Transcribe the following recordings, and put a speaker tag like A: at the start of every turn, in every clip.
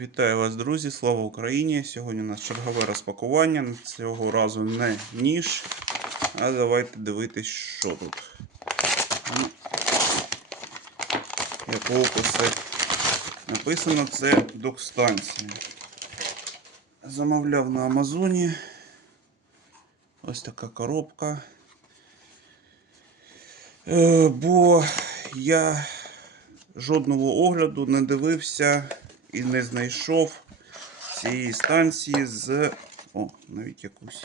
A: Вітаю вас, друзі! Слава Україні! Сьогодні у нас чергове розпакування. Цього разу не ніж. А давайте дивитись, що тут. Як описі написано, це док-станція. Замовляв на Амазоні. Ось така коробка. Е, бо я жодного огляду не дивився і не знайшов цієї станції з. О, навіть якусь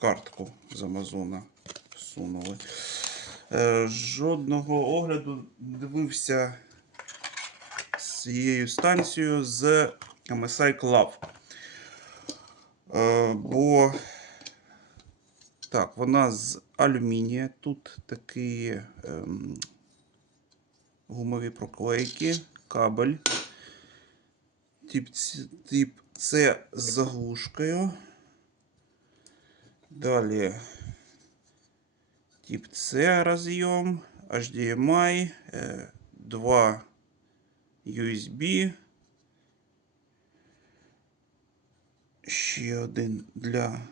A: картку з Амазона всунули. Е, жодного огляду дивився цією станцією з MSI Club. Е, бо так, вона з алюмінія. Тут такі ем, гумові проклейки, кабель. Тип, тип С з заглушкою. Далі тип С роз'єм, HDMI, е, два USB. Ще один для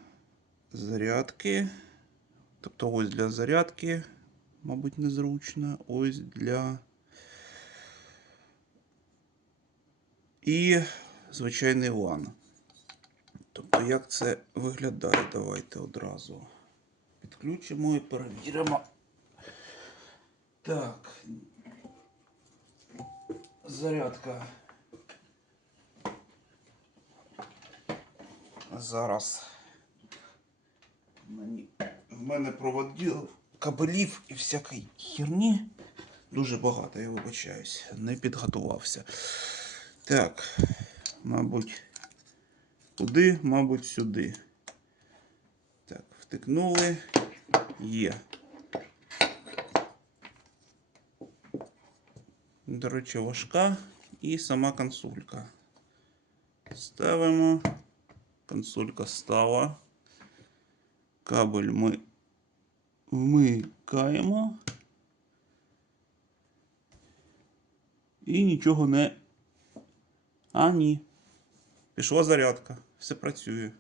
A: зарядки. Тобто ось для зарядки, мабуть, незручно. Ось для. І звичайний LAN. Тобто, як це виглядає? Давайте одразу підключимо і перевіримо. Так. Зарядка. Зараз. Мені, в мене проводів кабелів і всякої херні. Дуже багато, я вибачаюсь. Не підготувався. Так, мабуть, куди, мабуть, сюди. Так, втикнули. Є. До речі, важка і сама консулька. Ставимо. Консолька стала. Кабель ми вмикаємо. І нічого не. А, ні. Пішла зарядка. Все працює.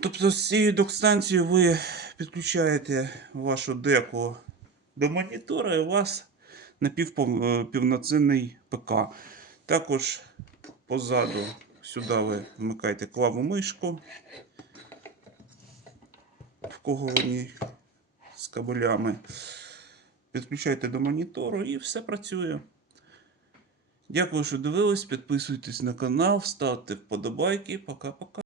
A: Тобто з цією док-станцією ви підключаєте вашу деку до монітора і у вас напівповноцінний ПК. Також позаду сюди ви вмикаєте клаву мишку. В кого вони з кабелями. Підключаєте до монітору і все працює. Дякую, що дивились. Підписуйтесь на канал, ставте вподобайки. Пока-пока.